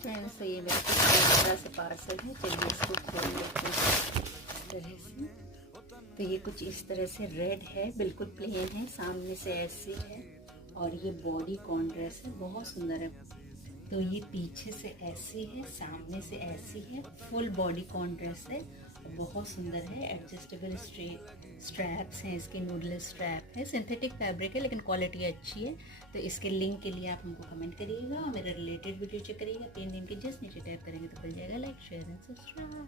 Friends, तो ये मेरे पास इस तरह से पार्सल है। चलिए इसको खोल लेते हैं इस तरह से। तो ये कुछ इस तरह से रेड है, बिल्कुल प्लेन है, सामने से ऐसे है और ये बॉडी कॉन ड्रेस है, बहुत सुंदर है। तो ये पीछे से ऐसी है, सामने से ऐसी है, फुल बॉडी कॉन ड्रेस है, बहुत सुंदर है। एडजस्टेबल स्ट्रैप्स हैं, इसके नूडलेस स्ट्रैप है, सिंथेटिक फैब्रिक है लेकिन क्वालिटी अच्छी है। तो इसके लिंक के लिए आप हमको कमेंट करिएगा और मेरे रिलेटेड वीडियो चेक करिएगा। 3 दिन के जस्ट नीचे टैप करेंगे तो खुल जाएगा। Like share and subscribe.